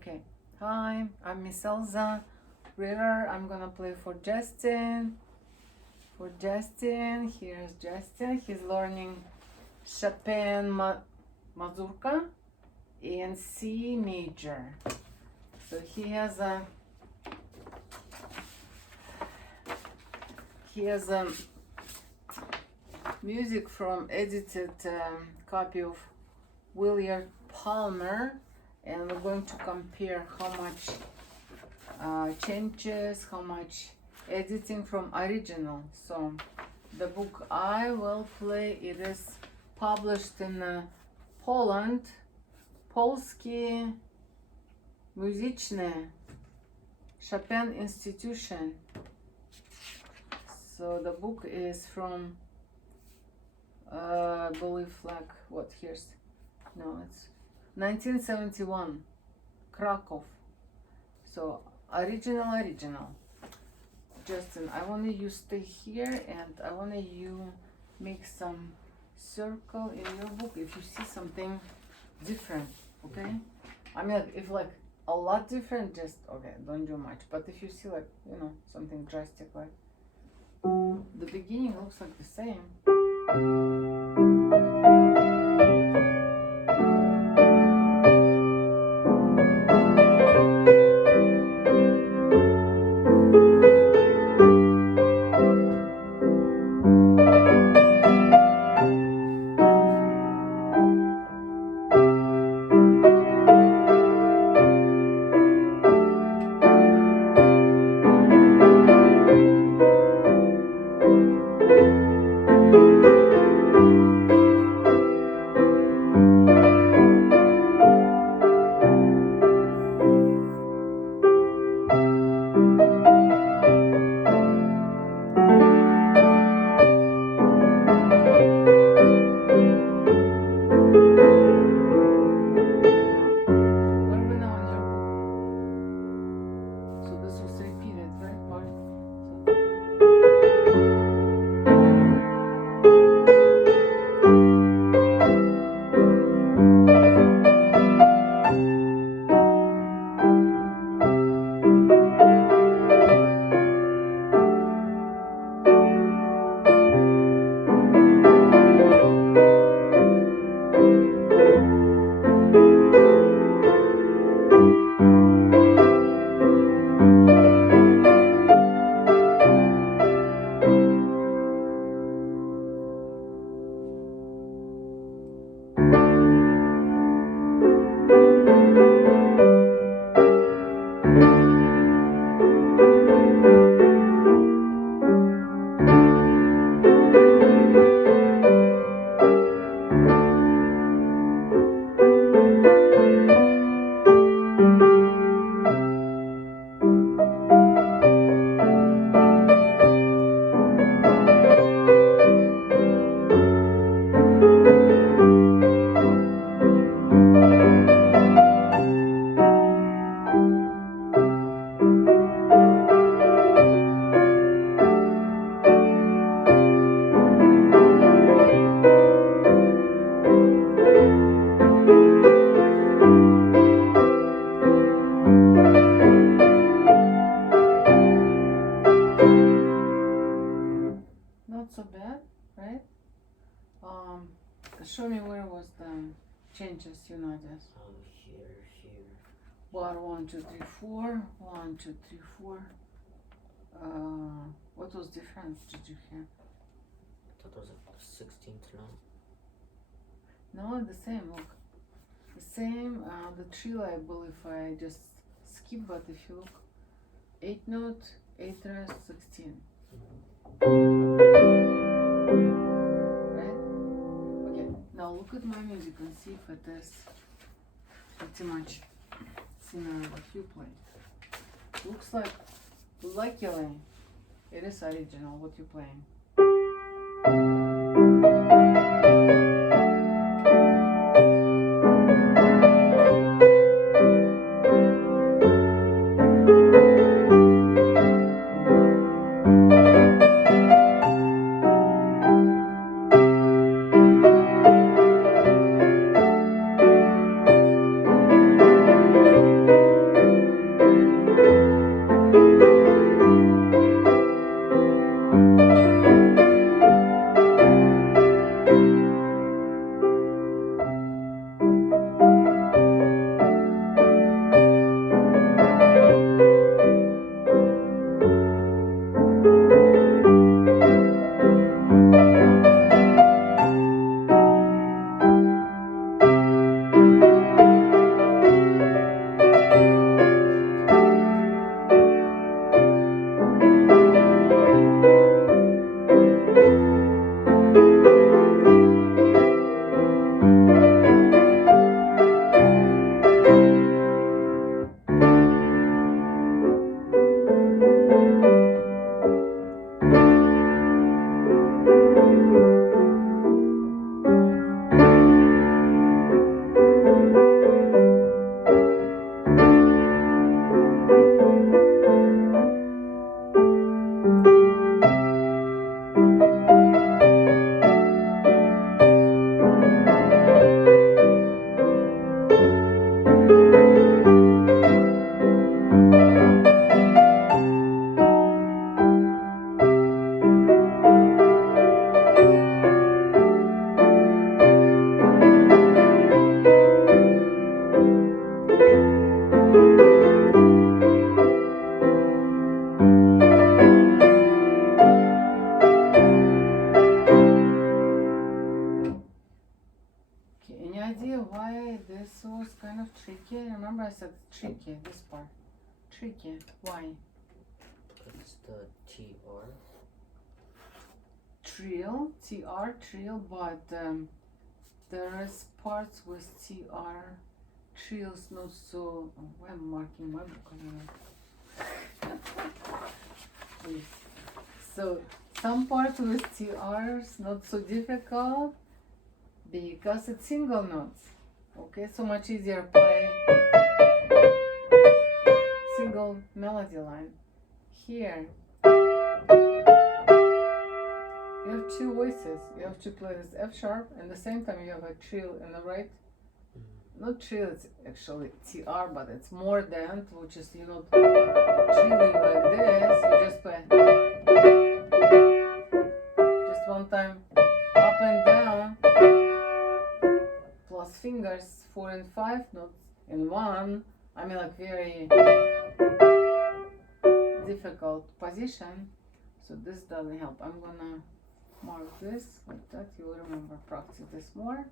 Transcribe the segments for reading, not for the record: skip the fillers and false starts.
Okay. Hi, I'm Miss Elza Ritter. I'm gonna play for Justin. Here's Justin. He's learning Chopin Mazurka in C major. So he has a music from edited copy of William Palmer, and we're going to compare how much changes, how much editing from original. So the book I will play, it is published in Poland, Polskie Muzyczne Chopin Institution. So the book is from I believe like what here's no, it's 1971, Krakow. So original. Justin, I want you stay here, and I want you make some circle in your book if you see something different. Okay, I mean, like, if like a lot different, just okay, don't do much. But if you see like, you know, something drastic, like the beginning looks like the same. Not so bad, right? Show me where was the changes you noticed. Here. Bar 1, 2, 3, 4. 1, 2, 3, 4. What was different did you hear? I thought it was a 16th note. No, the same. Look, the same. The trill, I believe I just skip, but if you look, 8 note, 8 rest, 16. Right? Okay. Now look at my music and see if it is pretty much similar what you play. Looks like, luckily, it is original what you're playing. why this was kind of tricky. Remember I said tricky, this part. Tricky. Why? Because it's the TR. Trill, TR, trill, but there is parts with TR. Trills not so. Oh, why am I marking my book anyway? So some parts with TRs not so difficult because it's single notes. Okay, so much easier play single melody line. Here you have two voices. You have to play this F sharp, and at the same time you have a trill in the right. Not trill, it's actually TR, but it's more than, which is you're not trilling like this. You just play just one time up and down, plus fingers 4 and 5 notes in one. I mean, like very difficult position. So this doesn't help. I'm gonna mark this like that. You will remember, practice this more.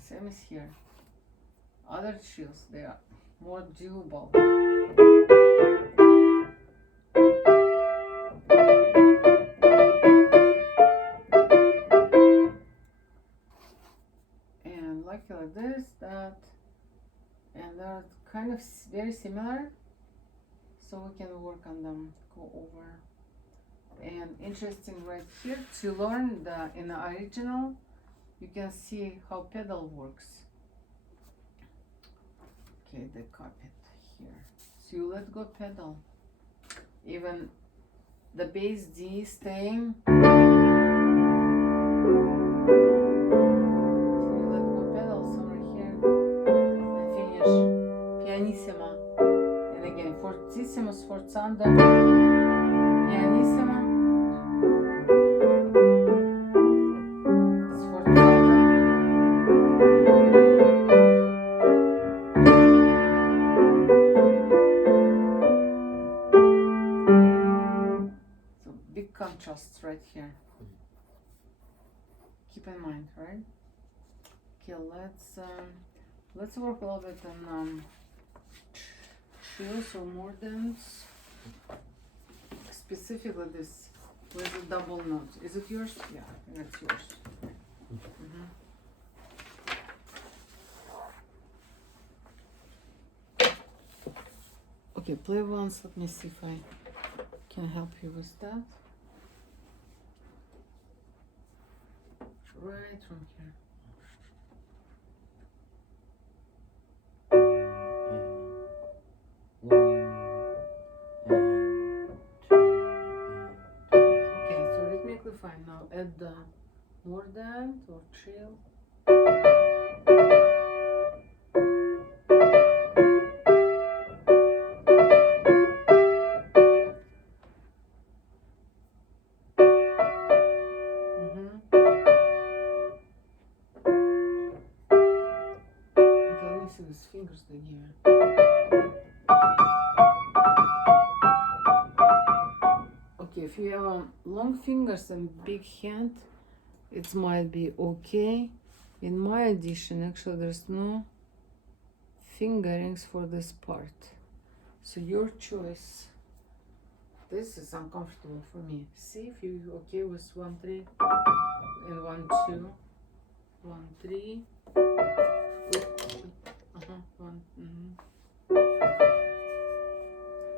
Same as here. Other trills, they are more doable. And like this, that, and they're kind of very similar, so we can work on them, go over. And interesting right here to learn in the original, you can see how pedal works. Okay, they copied here. So you let go pedal. Even the bass D staying. So you let go pedal somewhere here and finish pianissima. And again, fortissimo, sforzando, pianissima. Contrasts right here. Keep in mind, right? Okay, let's work a little bit on trills or mordents. Specifically this with the double notes. Is it yours? Yeah, I think it's yours. Okay, play once. Let me see if I can help you with that. Right from here. Okay, so rhythmically fine. Now add the mordant or trill. His fingers they give. Okay, if you have long fingers and big hand, it might be okay. In my edition, actually, there's no fingerings for this part. So your choice. This is uncomfortable for me. See if you're okay with 1-3 and 1-2, 1-3.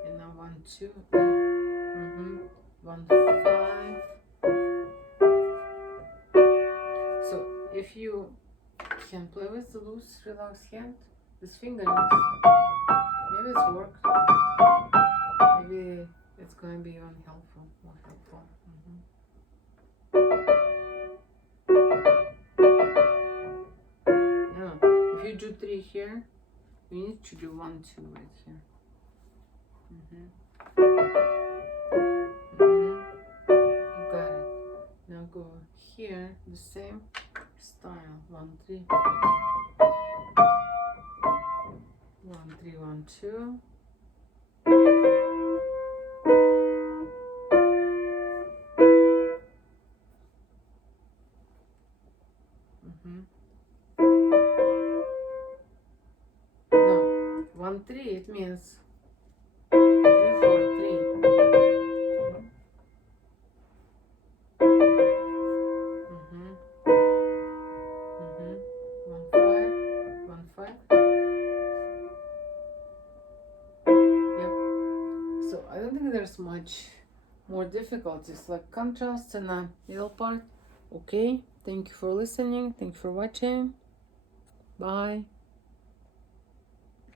And now 1-2, 1-5. So if you can play with the loose, relaxed hand, this finger, maybe it's worked. Maybe it's going to be even helpful, more helpful. If you do 3 here, you need to do 1-2 right here. You got it. Now go here, the same style. 1-3, 1-3, 1-2. 1-3, it means 3-4-3. Mm-hmm. Mm-hmm. 1-5, 1-5. Yep. So I don't think there's much more difficulties, like contrasts in the middle part. Okay, thank you for listening, thank you for watching. Bye.